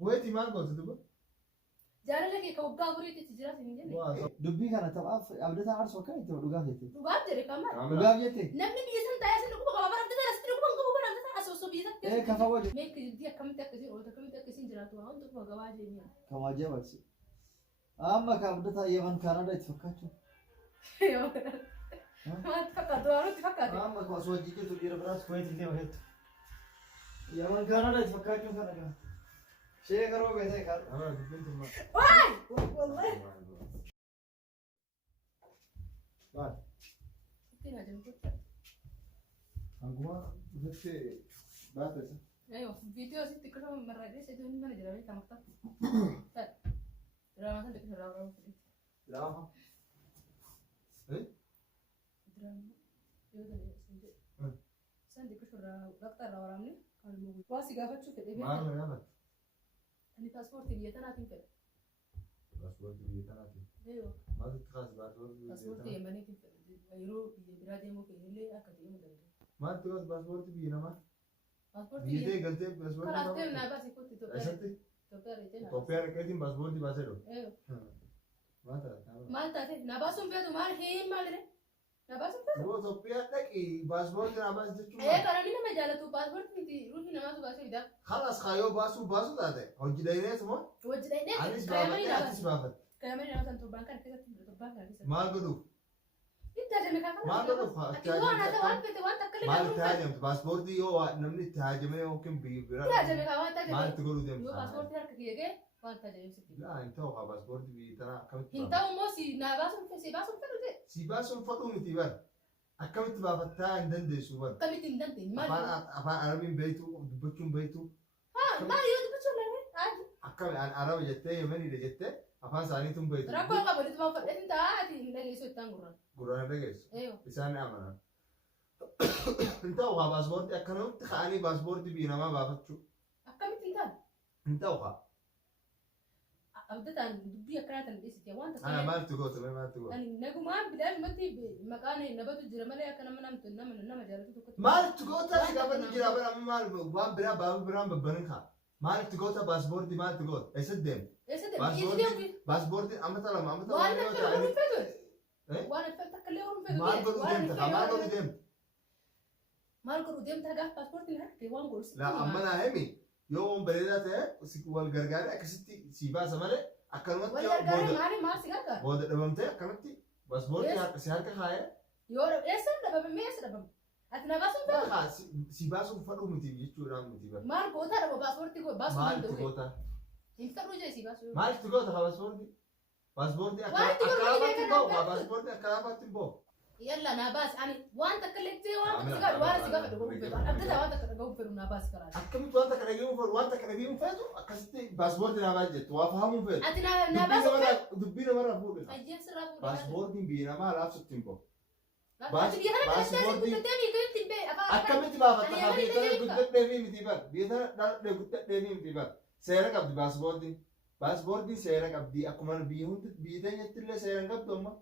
Kuweeti maal gootu duba? Jaalala kee ka waggaa buriitti jiraatu hin jenne. Dubbii kana taphaaf abdataa arsoo akka itti dhugaaf jette. Dhugaaf jedhe kamar. Dhugaaf jette. Namni biyya san taa'ee sin dhuguma qaba barabdata asitti dhuguma qabu barabdata asosoo biyya san. Kafa wajji. Meekki jiddii akkamitti akkasiin oolta akkamitti akkasiin jiraatu waan tokko gabaa jeenyaa. Kawaajee barsi. Amma ka abdataa yeman kaanadaa itti fakkaachuu. Maal fakkaatu waan itti fakkaate. Amma ka osoo hojii jirtu dhiira biraas kuweetii deema jettu. Yeman kaanadaa itti fakkaachuu kana kana. Shee garoo beekee kaadhu. Amma dubbiin tun maal? Waay! Wallahi. Maal? Ittiin ajaa'ibaa guddaa. Hanguma jettee baate isa. Ayo, video asitti akkasuma marraadhee seetu hin mana jedhamee kan maktaa. Diraamaa san dhiqisa irraa waraabuu fedhe. Diraamaa? Diraamaa yoo ta'e sin jedhe. San dhiqisa irraa dhaqxa irraa waraabne kan lubu. Waa si gaafachuu fedhe beektaa. Maal yaabate? Ani paaspoortii biyya tanaatiin fedhe. Paaspoortii biyya tanaatiin? Ayo. Maalitti kaas paaspoortii biyya Paaspoortii yemaniitiin fedhe. Yeroo biyya biraa deemuu fedhe akka deemuu danda'u. Maalitti kaas paaspoortii biyya namaa? Paaspoortii Biyya ta'e galtee paaspoortii karaa namaa? ta'e naa baasii kootti Itoophiyaa. Eessatti? Itoophiyaa reetee naa baasii. Itoophiyaa dhaqeetiin paaspoortii baasee dho? Ayo. Maal ta'a? Maal taate naa baasuun feetu maal heen maalire? Naa baasuun feetu. Yoo Itoophiyaa dhaqi paaspoortii naa baasi jechuun Kanani nama jaalatu paaspoortii miti ruuhi namaatu baasee fidaa. Halas kaayoo baasuu taate hojii dhayinees moo? Wajji dhaynee Anis baafadhe atis baafadhe. Qaamani nama san torbaan kana keessatti torbaan kana keessatti. Maal godhuuf? Itti ajajame kaafama. Maal godhuuf? Ati waan haa waan fete waan takka Maal itti haajamtu? Paaspoortii yoo namni itti haajamee yookiin biyya biraa. Itti ajajame kaa waan Maal tajaajilu. itti godhuu deemtu? Yoo paaspoortii harka kiyya ga'e waan tajaajilsitti. Laa hin ta'u kaa paaspoortii biyya tanaa akkamitti Hin baafata? ta'u immoo si naa baasuun si baasuun fedhu ta'e. Si baasuun fadhuu miti bara. Akkamitti baafattaa hin dandeessu bara. Akkamitti hin dandeenye maal? Afaan Arabiin beektu dubbachuun beektu. Maal yoo dubbachuu dandeenye? Akkami Araba jettee Yemeniidha jettee afaan isaaniituun beektu. Rakkoo qaba litti baafadhe hin ta'a ati hin dhageessu ittaan gurraan. Gurraan dhageessu. Eeyyo. Isaan ni amanan. Hin ta'u kaa paaspoortii akkanumatti ka'anii paaspoortii biyya namaa baafachuu. Akkamitti hin taane? Hin ta'u kaa. Abdataan dubbii akkanaa tan dhiisite waan takka. Ana maaltu gootu maaltu gootu. Ani nagumaan bidaa'imatti maqaan nabatu jira malee akka nama nama jaalatu tokkotti. Maaltu goota si gaafatu jira bara amma maal waan biraa baabuu biraan babbanin kaa. Maaltu goota paaspoortii maaltu goota eessatti deemu. Eessatti deemu? Paaspoortiin amma lama Waan yoo akka ta'ani. horuun feetu. Waan akka takka illee horuun feetu. Maal godhuu deemta kaa maal godhuu deemta. Maal godhuu deemta gaafa paaspoortiin harkee waan godhu. Laa amma naa himi yoo waan bareedaa ta'e wal gargaaree akkasitti si baasa malee akkanumatti Wal gargaaree maali maal si gargaara? booda dhabamtee akkanatti paaspoortii si harka kaayee. Yoo eessa dhabame mee eessa dhabame? Ati na baasuun feetu? Si baasuuf fadhuu miti jechuudhaan miti bara. Maal goota dhaba paaspoortii koo baasuu Maaltu danda'u? goota? Hin fedhuu jee si baasuu. Maaltu goota kaa paaspoortii? Paaspoortii Waan itti godhu akkanaafaatti ni bahu beekan paaspoortii akkanaafaatti bahu. Yalla na baasi ani waan takka illee waan takka si gaadhu waan si gaafadhu gochuun feetu. Abdata waan takka dhagahuun feetu na baasi karaa. Akkamitti wanta kana dhageeffatu feetu wanta kana dhageeffatu feetu akkasitti paaspoortii naa baasi jettu waa fahamuu feetu. Ati na baasuu feetu? Dubbii namarraa fuudhe. Ajjeen sirraa fuudhee. Paaspoortiin biyya namaa laafsutti hin bahu. Ati biyya kana Paaspoortii- keessatti guddatee miiqaa ittiin bee afaan Akkamitti baafatta Ani kaa Yemanii biyya tana deebiin guddadhee miti bara. Biyya tana dhaladhee guddadhee miti bara. Seera qabdi paaspoortiin. Paaspoortiin seera qabdi akkuma biyya hundi biyya teenyatti illee seera hin qabdu amma.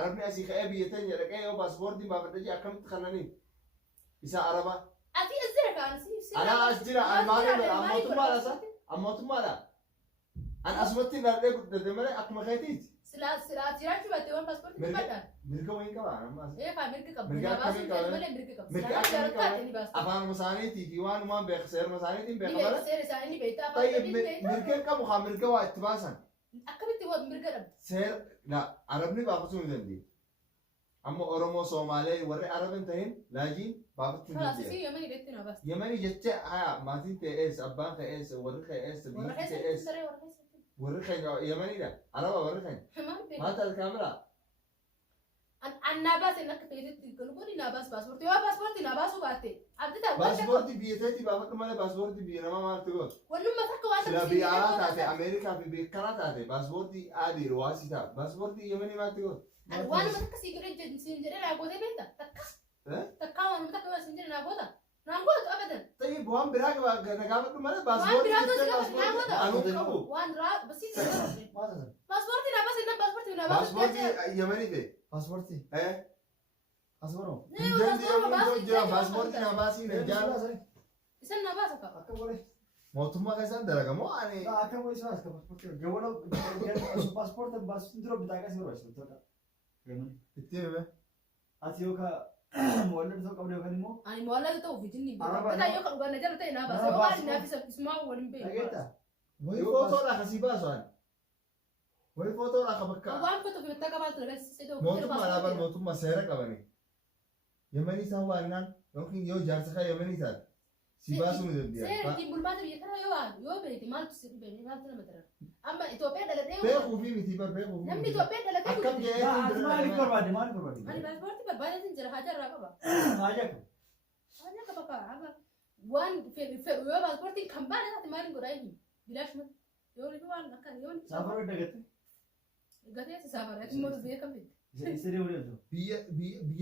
Arabni asii ka'ee biyya teenya dhaqee yoo paaspoortiin baafadha jee akkamitti kannaniin. Isa araba. ati as jira kaan si Ana as jira an maaliin bara ammootummaadha isa. Ammootummaadha. An asumatti hin dhaladhee guddate malee akkuma keetiiti. silaa jiraachuu baatte waan paaspoortii qabadhaan. Mirga wayii qaba amma as. Eegaa mirga qabu. Mirga Na baasuu akkamii qaba? malee mirga qabu. Mirga Silaa akkamii jaalatu qaba? taate ni baastu. Afaanuma isaaniitii fi waanumaan beeka seeruma isaaniitiin Ni beeka beekta malee. seera isaanii ni beekta afaan Tayyib isaanii ni beekta. mirga qabu haa mirga waa itti baasan. Akkamitti mirga dhabdu? Seera arabni baafachuu hin dandeenye. Amma Oromoo Somaalee warri araba hin ta'in laajiin baafachuu hin Kalaas dandeenye. si yemanii dheetti na baastu. Yemanii jecha haa maatiin ta'ees abbaan ta'ees warri ta'ees Warra biyyi keessatti ta'ees saree warra keessatti. warri keenya yemaniidha. Araba warri keenya. Maal beekta? Maal taate kaameraa? An na baase akka feetetti gulguli na baas paaspoortii. Yoo paaspoortii na baasuu baatte. Abdita waan takka Paaspoortii biyya teetii baafadhu malee paaspoortii biyya namaa maaltu goota? wannumma takka waan Sila takka biyya alaa taate Ameerikaa fi biyya kanaa taate paaspoortii adii ruwaasii ta'a. Paaspoortii yemanii maaltu goota? waanuma takka sii godhe siin jedhee naa gootee beekta. Takka. Takka waanuma takka siin jedhee naa goota. Naan gootu abadan. Tayyib waan biraa na gaafadhu malee Waan paaspoortii biraa jettee tolchee naa goota. anuu qabu. Waan biraa basiin na goota. Maata sana. Paaspoortii na baase nan paaspoortii na baasuu Paaspoortii yemanii ta'e. Paaspoortii. Asbaroo. Nee, Hinjaan paaspoortii jedhamu baasuu jira hin paaspoortii na baasii na jaala. Isan na baasa qaba. Akka godhe. mootummaa keessaan dalagamoo ani Akka moo isa as paaspoortii gawwala paaspoortii baasuun dura bitaa qasi barbaachisa tokko. itti hime Ati yoo ka moollee tokko qabdu yookaan immoo Ani moolaa ta'uu fi jinni Araba- beeku. Yoo kan dhugaan jala ta'e naa baasa. Nama Waan baasuu- naaf isa ismaa waliin beeku. dhageetta. wayii footoodha kasii baasu ani wayii footoodha ka bakka Waan foto fi bakka qabaatu dhagaa sisee ta'u. mootummaa alaabaan mootummaa seera qabani yemanii isaan waannaan yookiin yoo jaarsa kan yemanii taate si baasuu ni Seera dandeenya ittiin bulmaata biyya kanaa yoo waan yoo beekte maaltu si dhibee maaltu nama dara. Amma Itoophiyaa dhalatee beekuu fi miti bar beekuu fi namni miti Itoophiyaa dhalatee akkam guddate. jedhee Ati maaliif barbaadde maaliif barbaadde? Ani paaspoortii barbaadeetiin jira haja irraa qaba. Haajaa qaba. Haja qaba kaa amma waan fedhu yoo paaspoortiin kan baane taate maaliin godhaa hin bilaashuma yoo ni waan akkan yoo ni Saafara dagatte. gatee si saafara immoo beekam fidde. Isa deemu deemtu. biyya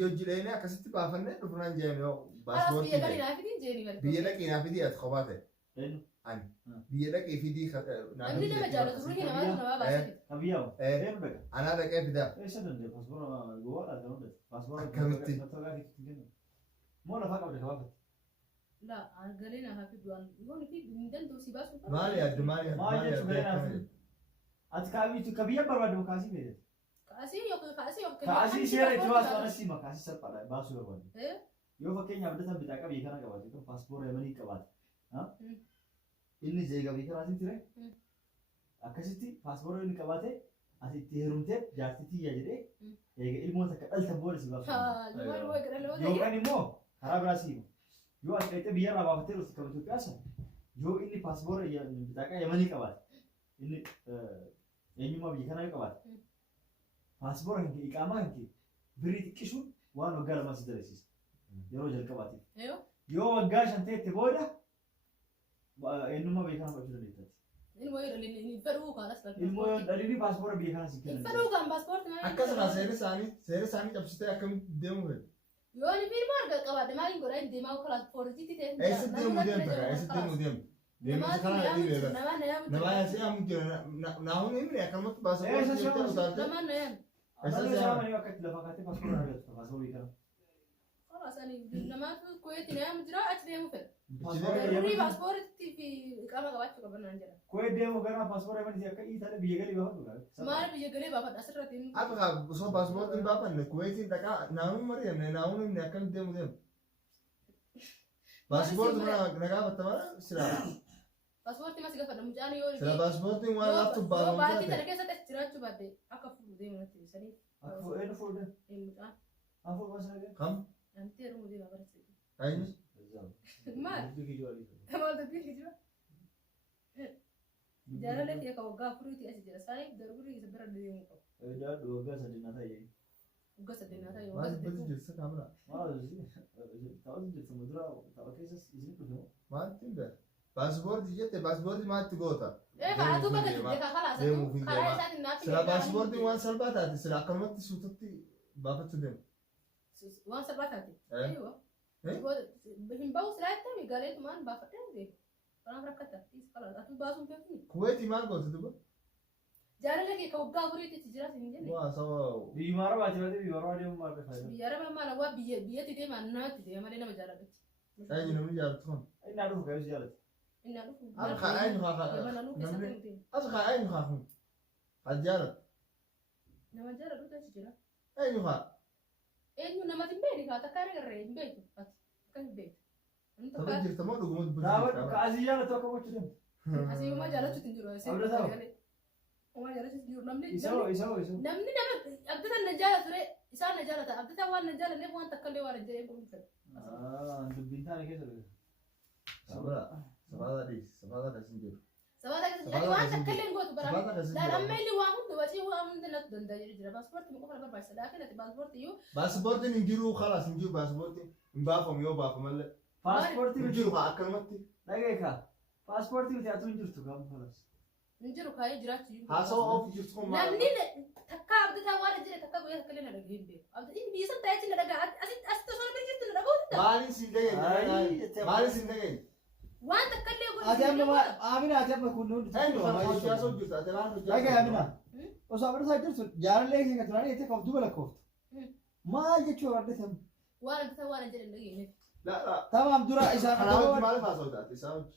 hojii akkasitti baafannee dhufnaan jeen yoo Alas biyya baaspoortii gadi naa fidiin jeeni gadi. biyya dhaqii naa fidii ati kophaa ta'e Eenyu? ani biyya dhaqii fidii Namni nama jaalatu ruhii namaa baasee. Kabiyyaa'u. Eenyu dhaga? anaa dhaqee fidaa Eessa danda'e paaspoora gowwaadhaa kan hundate. Paaspoora Akkamitti? mattooqaa keessatti hin kennu. Moo lafaa qabde kabaafate? La galee naa hafi du'an yoo ni fi hin danda'u si baasuu qaba. maali addu maali addu Maal maali jechuun addu galee akkana naaf? jedhu. Ati kabiyya barbaadde moo kaasii beekte? Kaasii yookaan kaasii yookaan. Kaasii seera itti baasu anasii ma kaasii salphaadha baasuu barbaadde. Eh? Yoo fakkeenyaaf datan bitaa qabii kana qabaate yookaan paaspoora yamanii qabaate. Mm. Inni jeega bii kanaatiin ture. Mm. Akkasitti paaspoora inni qabaate ati itti heerumtee jaartitii yaa jedhee Mm. eega ilmoo takka dhaltan booda si baasu. Haa yoo yoo gara loo ta'e. Yookaan immoo karaa biraa siima. Yoo ati dhaqxee biyyarraa baafattee dhufte kan Itoophiyaa sana yoo inni paaspoora bitaaqa yamanii qabaate inni eenyummaa biyya kanaa yoo qabaate Mm. paaspoora kan kee iqaamaa kan kee birii xiqqisuun waan waggaa lamaa si dalasiisa. Yeroo jalqabaatiif. Yoo Yoo waggaa shan ta'etti booda eenyummaa biyya kanaa fudhachuu dandeettati. ilmoo yoo dhalli ni fedhuu kaalas lafa. Ilmoo yoo dhalli paaspoora biyya kanaa si Hin kennan. fedhuu kan paaspoortii maali? akkasuma seera isaanii cabsitee akkamitti deemuu fedhu Yoo ni fi ilmoo arga qabaadde maaliin godhaa hin deemaa kalaas poolisiitti ta'e. eessitti deemuu deemta eessitti deemuu deemta deemsa kana dhaqii beekas Namaa na yaamu. nama yaasee hamu jira naahun himne akkamatti baasa Eessa jettee shamu? utaalte Namaa na yaamu. Asalli isaanii akka itti lafa kaatee paaspoora argatu paaspoora biyya kanaa. Kalaas ani namaatu kuweetti na yaamu jira achi deemuu fedha. Paaspoora Durii yamanii paaspoortii fi qaama qabaachuu qaban naan jedha. koo deemu gara paaspoora yamanii akka dhiitaadha biyya galii baafatu gaafata. Maal biyya galee baafadha asirratti hin akka osoo paaspoortiin baafanne kuweetiin dhaqaa naahun mari'amne naahun himne akkamitti deemuu deemu paaspoortii mana nagaafatta mara sila paaspoortii mas gaafadha mucaan yoo sila paaspoortiin waan laaftu yoo baafamu baatii taate kana keessatti as jiraachuu baadde akka fuudhu deemu natti ibsanii Akka eenyu fuudhan? mucaan Afur baasa argaa? kam namtee heerumuu deema barsiisa. eenyu Maal? Maal dubbiin kijiba? Jaalala kee kan waggaa afuriitii as jira saayif darburii isa bira deemuu qabu. Daadhu waggaa sadii na ta'e. Waggaa saddeetaa ta'e maal waggaa dubbatti jirsa kaamira Maal taa'utu jirtu muduraa tapha keessas isin dhufe moo? maaltti hin beeku paaspoortii jette paaspoortii maatti goota kaatu bakka jibbe kaa kalaasa deemuu fi karaa deemaa. isaatiin naaf sila paaspoortiin waan salphaa taate sila akkanumatti suutatti baafachuu deemu waan salphaa taate. Eh? Hin bahu silaatti galeetumaan baafadhee beeku. Kanaaf rakkata. Kalaasa atu baasuun beekni. kuweetii maal goote duba Jaalala kee kan waggaa afuriitti jiraatu hin jenne. waa sababa Biyyi maara baate baate biyyi maara deemu maal fayyada? Biyya araba maala waa biyyatti deemaa namatti deema malee nama jaalladhatti. eenyu namni jaallatu kun Inni dhufu kaayus jaalate. Innaa dhufu. Akka eenyu haa Yabana nuu keessatti namni hin deemu. asa eenyu haa kun haa jaallatu Nama jaalladhutu achi jira. eenyu haa Eenyu namatti hin beekni kaa takka agarree hin beektu. Ati akka hin beektu. Namni tapha tokko jirta moo dhuguma Daawwadhu dubbatu kaasii jaalatu akka gochuu deemu. asii uumaa jaallachuutti hin jiru. Abdii ta'u. Uumaa jaallachuutti hin jiru. Namni Isa. namni nama abditaan na jaallatu re isaan na jaallata abditaan waan na jaallanneef waan takka illee waan hin jedhee kun fedha. Dubbiin taane keessa dhufe. sababa dhiis sababa kasin jiru Sababa keessa waan takka illee hin gootu bara. sababa kasin Daan amma jiru illee waan hunda wacii waan hunda natti danda'ee jira. Paaspoortii qofa na barbaachisa. Laakiin ati paaspoortii yoo paaspoortiin hin jiru kalaas hin jiru paaspoortiin hin baafamu yoo baafamallee Paaspoortii hin miti. jiru haa akkanumatti Dhageeka. Paaspoortii miti atu hin jirtu gaafa falas. hin jiru kaayee jiraachuu jiru. haasawa of jirtu kun maal Namni takka abditaan waan hin jedhe takka guyyaa takka illee na dhagahee hin beeku. Abditiin biyya san taa'ee na dhagaa asitti osoo na jirtu na dhagahuu danda'a. maaliin siin dhageenye maaliin siin dhageenye Waan takka illee Ati amma Amina ati amma kun hundi eenyu kana hojjaa soo jirtu ati maal hojjaa Dhagee Amina. Osoo abdii isaa jirtu jaalallee kee kan turanii itti qabdu bala kooftu. Maal jechuu argatan? waan abditaan waan hin jedhe hin dhageenye. la Tamaam dura isaan kana hojii maaliif haasawta ati isaa hojii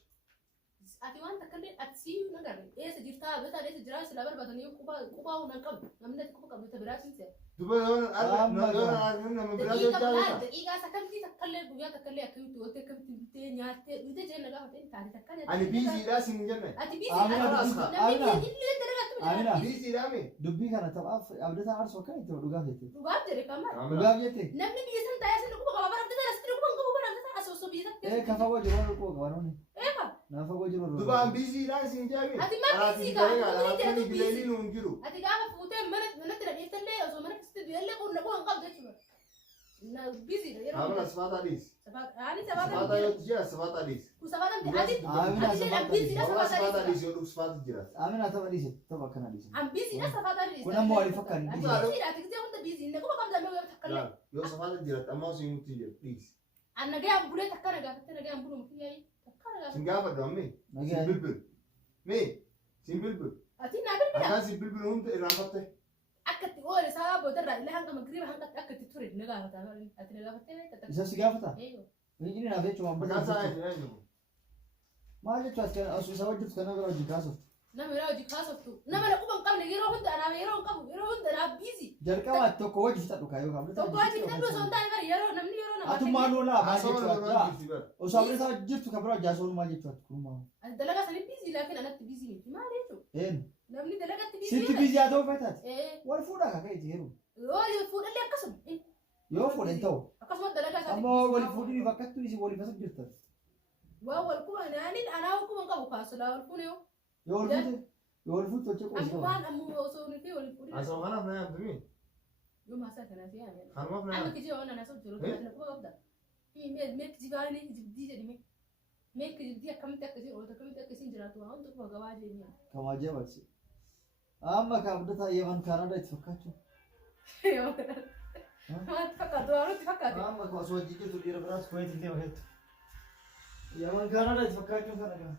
ati waan takka illee ati siyyuu nagarre eessa jirtaa beekaa eessa jiraa sila barbaadanii qubaa hunaan qabu namni quba qabu ta biraa siin seera. Duba yoon arginu nama biraa jechaa daqiiqaa sakantii takka illee guyyaa takka illee akkamitti walitti akkamitti bitee nyaattee dhugdee jeen nagaa fatee taate takka illee. Ani biisiidhaa siin jenne. Ati biisiidhaa namni illee dalagaa biisiidhaa mee. Dubbii kana taphaaf abdataa arsoo akka itti dhugaaf jette. Dhugaaf jedhe kamar. Dhugaaf jette. Namni biyya san taa'ee sin quba qaba bara abdataa asitti quba qabu bara abdataa asooso biyya san. Kafa wajjin waan quba qabanoni. Eefa. Nafa wajjin waan. Dubaan biisiidhaa siin jaabi. Ati maal biisii kaa? Ati bileelii nuun jiru. Ati gaafa fuutee manatti dhageessallee osoo mana keessatti du'ellee kun naquu hin qabdu jechuudha. Biisiidha yeroo. Amina sifaata dhiis. Ani Sifaata sabaata yoo jira sifaata dhiis. ku sabaata ati Amina biisiidha Walaa sifaata sabaata dhiis yoo dhugu sifaata jira. Amina tapha dhiise tapha akkana dhiise. an biisiidha sabaata Kun ammoo waliif fakkaani. ati biisiidha ati gisee hunda biisii naquma qabda mee yoo takkallee Yoo sifaata jira ammoo siin nuti jira dhiis. an nagayaan bulee takka nagaafattee nagayaan buluu mufii yaa'ii takka nagaafattee Siin gaafadhu ammee. Siin bilbil. Mee siin bilbil. ati naa bilbila Akkaan siin bilbil hunda irraanfatte. akkatti oole sababa boodarraa illee hanga magriiba hanga akkatti ture nagaafata ati nagaafattee takka Isa si gaafata? eeyyoo Inni naaf jechuun Maqaan isaa waan eenyu? maal jechuun as kan asuu isa wajjin kana bira hojii kaasuuf. nama yeroo hojii kaasoftu nama naquma hin qabne yeroo hunda anaaf yeroo hin qabu yeroo hunda anaaf biisii Jalqaba tokko wajjin fixadhu kaayoo kan tokko achi fixadhu osoo hin taane bara yeroo namni yeroo nama Atummaa loolaa maal Asoo jechuun irraa jirti bara. osoo abdii isaa jirtu kan bira hojjaa sooluu maal jechuun kunumaa. ati dalagaa sanii biisii laakiin anatti biisii miti maal jechuudha Een namni dalagatti biisii sitti biizii haa ta'uu feetaati. ee Wal fuudhaa kan ka'e jiru. yoo fuudhallee akkasuma Yoo fuudhan ta'u akkasuma dalagaa isaanii ammoo wal fuudhii bakkattuu isii waliif asii jirtan. waa wal kuma naani anaa hukuma qabu kaasulaa wal fuune yoo Yoo wal fuutu hojii qoosii qabu. ammumaan ammoo osoo nuti wal fuudhine Asoo kanaaf na yaabdu mee? yoo maasaa kanaa fi yaa'e Kanumaaf na amma yaabdu. kijii waan anaa soo jiru kana kuma qabda mee kijibaanii kijibdii jedhime mee kijibdii akkamitti akkasiin oolta akkamitti akkasiin jiraatu waan hundi kuma gabaa jeenyaa Kamaa jeebalsi. Amma kan abdataa yeman Kaanadaa itti fakkaachuu. Maal fakkaatu waan nutti fakkaate Amma kan osoo hojii jirtu dhiira biraas kuweetiin deema hedduu. Yeman Kaanadaa itti fakkaachuu kana kan.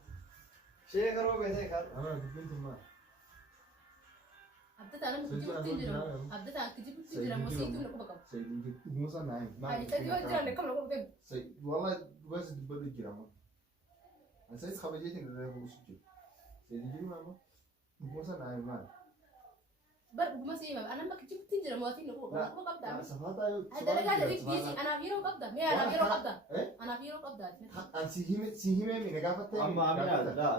Shee garoo beekee kan. Amina dubbintu maal? abdataa nama kijibutti jiramu abdataa kijibutti jiramu siituu na quba qabu Sayyidin jirtu musa naayin. ani sadii yoo jiran akkam na quba qabu Walaa dubbasi dubbatu jira amma. An sayis kabajeetiin irraa buusu jiru. Sayyidin jiru amma. Musa naayin maal? bar dhuguma siima anamma kijibutti jiramu atiin na quba qabda Safaataa yoo. dalagaa jedhee biisii anaaf yeroo qabda mee anaaf yeroo qabda anaaf yeroo qabda An si himee mi gaafattee. Amma amina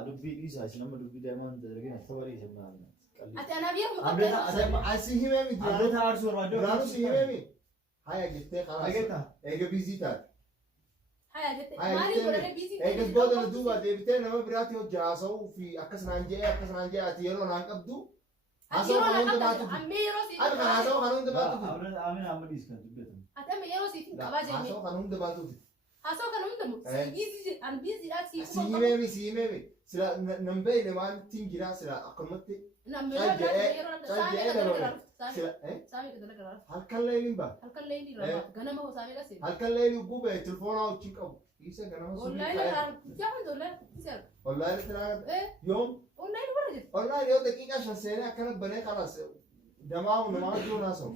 dubbii dhiisaa isin amma dubbii daa'imaan dargina akka barii isin maamina. ati anaaf yeroo Abdata qabda An si himee mi jira. abdata aarsuu barbaadde Biraanu si himee mi. Haya jettee kalaas. Dhageetta. Eega biizii taate. haya jette Haya maaliif jettee godhanii biisii eegas booda duuba deebitee nama biraatti hojii haasa'uu fi akkas naan jedhee ati yeroo naan qabdu. Haasa'uu kan hunda baatuuf. ammee yeroo siif Ani kan haasa'uu kan hunda baatuuf. Abdata amina amma dhiis kan dubbatamu. ati amma yeroo siif qabaa jennee Haasa'uu kan hunda baatuuf. haasa'u kana hundamu biisii an biisiidhaa siif Si himee mi si himee mi. Sila nan beeyne waan ittiin jira sila akkanumatti. Halkan leeliin baa. Halkan leelii gubee telefoonaa wajjin qabu. Isa ganama sun. Wallahi tiraa yoom. Wallahi yoo daqiiqaa shan seenee akkana banee kalaas damaa namaa jiru naasoo.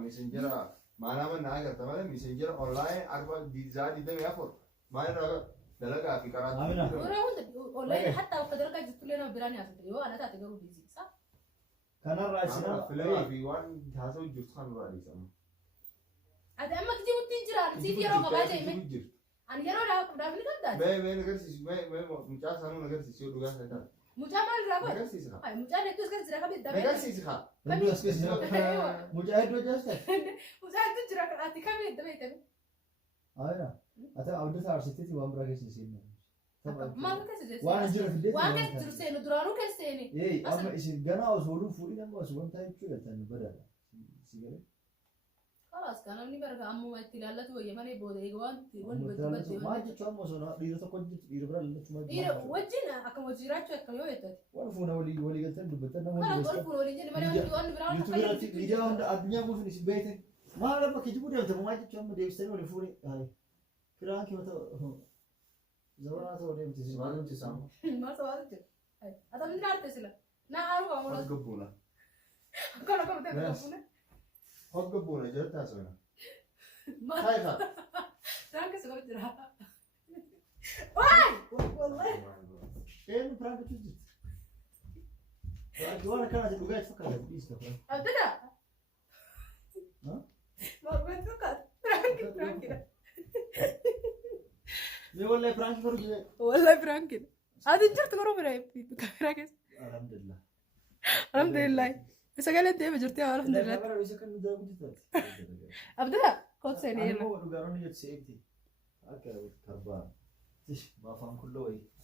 Messenjera maanaama naa agarta malee messenjera online arba diizaa diidamii afur maal irraa dalagaa fi karaa. Kanarraa isin filamaa fi waan haasa'u jirtu kan irraa dhiisamu. Ati amma kijibuttiin jiraan siif yeroo qabaa jee ani yeroo dhaaf ni qabdaa. Mee nagarsiisu mee mucaa sanuu nagarsiisu yoo dhugaa isaa Mucaa maal irraa godhe? nagarsiisi haa. Mucaan hedduu as keessa jira qabee dabee. Nagarsiisi haa. hedduu as keessa jira. Mucaa hedduu hojjasta. Mucaa hedduu jira ati kamii dabee dabee. Ayina. Ati abdata aarsiteetti waan biraa keessa isin. Maal keessa jirti? Waan jiru fidee. Waan keessa jiru seenu duraanuu keessa seeni. Amma isin ganaa osoo luun fuudhin amma osoo wanta jechuu galtan badaadha. Sigalee. Kalas kan namni barga ammoo itti ilaallatu wayya malee booda eega waan Maal jechuun amma osoo dhiira tokko dhiira biraa lallachuu maal dhiira wajjin akkam hojii jiraachuu akkam yoo jettati. waan fuuna walii galtan dubbatan nama Kalas waliin wal fuun waliin jedhe malee waan biraa YouTube irratti miidiyaa hunda addunyaa guutuun isin beekte maal amma kijibuu deemte maal jechuun amma deebisanii waliin fuune kiraan kee wata zabanaa ta'uu deemte isin Waan nuti saamu. maal sababa jira. Ata min daarte sila. Na aaru ammoo. Hogga buuna. Akkana akkana ta'e fuune. Hogga buuna jirti haasawina. Maal Hayi haa. Frank سوى جرا واي والله ايه فرانك تجد وانا كانت الوقاية تفكر بيسنا أبدا ها؟ ما بتفكر فرانك ليه والله فرانك فرق والله فرانك هذا جرت قرب راي فرانك الحمد لله الحمد لله بس قال انت ما جرتيها الحمد لله لا بس كان مدرب جديد أبدا خد انا سنة هو قالوا لي تسيبتي هكذا كربان ما فهم كله ايه